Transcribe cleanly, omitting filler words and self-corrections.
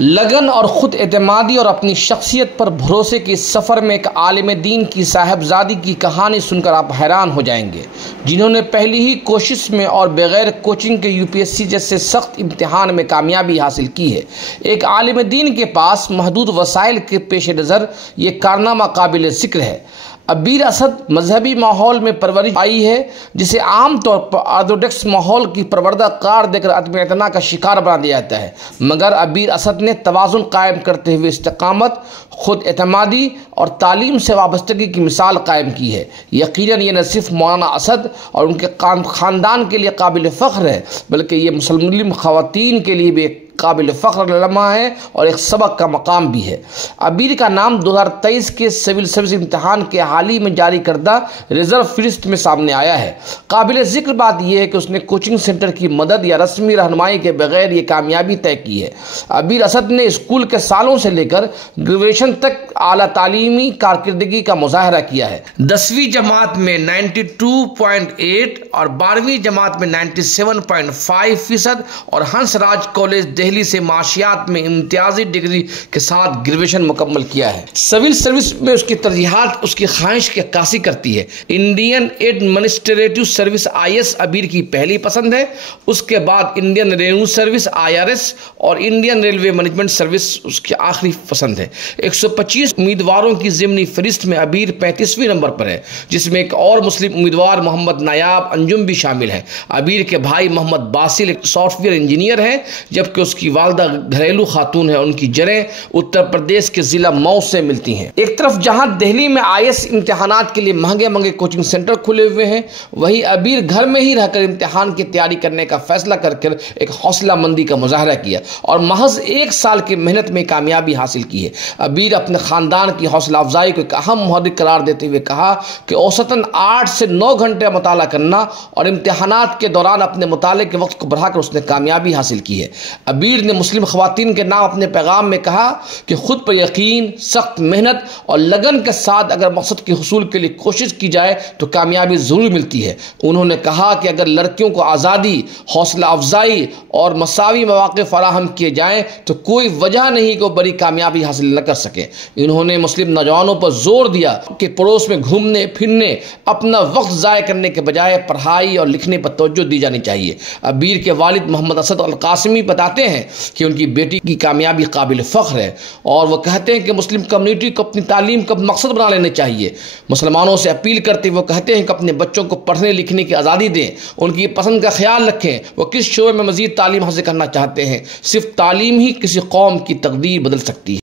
लगन और खुद एतमादी और अपनी शख्सियत पर भरोसे के सफ़र में एक आलिम दीन की साहबजादी की कहानी सुनकर आप हैरान हो जाएंगे, जिन्होंने पहली ही कोशिश में और बगैर कोचिंग के यूपीएससी जैसे सख्त इम्तिहान में कामयाबी हासिल की है। एक आलिम दीन के पास महदूद वसाइल के पेश नज़र ये कारनामा काबिल ज़िक्र है। अबीर असद मजहबी माहौल में परवरिश पाई है, जिसे आमतौर पर ऑर्थोडॉक्स माहौल की परवरदा कार देकर अदम-ए-इतना का शिकार बना दिया जाता है, मगर अबीर असद ने तवाज़ुन कायम करते हुए इस्तिकामत, खुद एतमादी और तालीम से वाबस्तगी की मिसाल कायम की है। यकीनन ये न सिर्फ मौलाना असद और उनके ख़ानदान के लिए काबिल फ़ख्र है, बल्कि ये मुस्लिम ख़वातीन के लिए भी काबिल फ़ख्र लम्हा है और एक सबक का मकाम भी है। अबीर का नाम 2023 के सिविल सर्विस इम्तिहान के हाल ही में जारी करदा रिजर्व फहरिस्त में सामने आया है। काबिल ज़िक्र बात यह है कि उसने कोचिंग सेंटर की मदद या रस्मी रहनुमाई के बगैर ये कामयाबी तय की है। अबीर असद ने स्कूल के सालों से लेकर ग्रेजुएशन तक आला तालीमी कारकर्दगी का मुजाहरा किया है। 10वीं जमात में 92.8 और 12वीं जमात में 97.5% और हंसराज कॉलेज दिल्ली से माशियात में इम्तियाजी डिग्री के साथ ग्रेजुएशन मुकम्मल किया है। सिविल सर्विस में उसकी तरजीहात उसकी ख्वाहिश की अक्कासी करती है। इंडियन एडमिनिस्ट्रेटिव सर्विस IAS अबीर की पहली पसंद है। उसके बाद इंडियन रेवेन्यू सर्विस IRS और इंडियन रेलवे मैनेजमेंट सर्विस उसकी आखिरी पसंद है। 125 उम्मीदवारों की ज़िमनी फहरिस्त में अबीर 35वें नंबर पर है, जिसमें एक और मुस्लिम उम्मीदवार मोहम्मद नायाब अंजुम भी शामिल है। अबीर के भाई मोहम्मद बासिल एक सॉफ्टवेयर इंजीनियर हैं, जबकि उसकी वालदा घरेलू खातून है। उनकी जड़ें उत्तर प्रदेश के जिला मऊ से मिलती हैं। एक तरफ जहां दिल्ली में IAS इम्तिहानात के लिए महंगे महंगे कोचिंग सेंटर खुले हुए हैं, वहीं अबीर घर में ही रहकर इम्तिहान की तैयारी करने का फैसला करके एक हौसला मंदी का मुजाहरा किया और महज 1 साल की मेहनत में कामयाबी हासिल की है। अबीर अपने खानदान की हौसला अफजाई को एक अहम मुहर्रिक करार देते हुए कहा कि औसतन 8 से 9 घंटे मुताला करना और इम्तिहानात के दौरान अपने मुताले के वक्त को बढ़ाकर उसने कामयाबी हासिल की है। अबीर ने मुस्लिम ख़वातीन के नाम अपने पैगाम में कहा कि खुद पर यकीन, सख्त मेहनत और लगन के साथ अगर मकसद के हुसूल के लिए कोशिश की जाए तो कामयाबी ज़रूर मिलती है। उन्होंने कहा कि अगर लड़कियों को आज़ादी, हौसला अफजाई और मसावी मौक़े फराहम किए जाएँ तो कोई वजह नहीं कि वो बड़ी कामयाबी हासिल न कर सके। इन्होंने मुस्लिम नौजवानों पर जोर दिया कि पड़ोस में घूमने फिरने, अपना वक्त ज़ाय करने के बजाय पढ़ाई और लिखने पर तवज्जो दी जानी चाहिए। अबीर के वालिद मोहम्मद असद अल कासिमी बताते हैं कि उनकी बेटी की कामयाबी काबिल फ़ख्र है और वो कहते हैं कि मुस्लिम कम्युनिटी को अपनी तालीम का मकसद बना लेना चाहिए। मुसलमानों से अपील करते हुए वो कहते हैं कि अपने बच्चों को पढ़ने लिखने की आज़ादी दें, उनकी पसंद का ख्याल रखें, वो किस शोबे में मज़ीद तालीम हासिल करना चाहते हैं। सिर्फ तालीम ही किसी कौम की तकदीर बदल सकती है।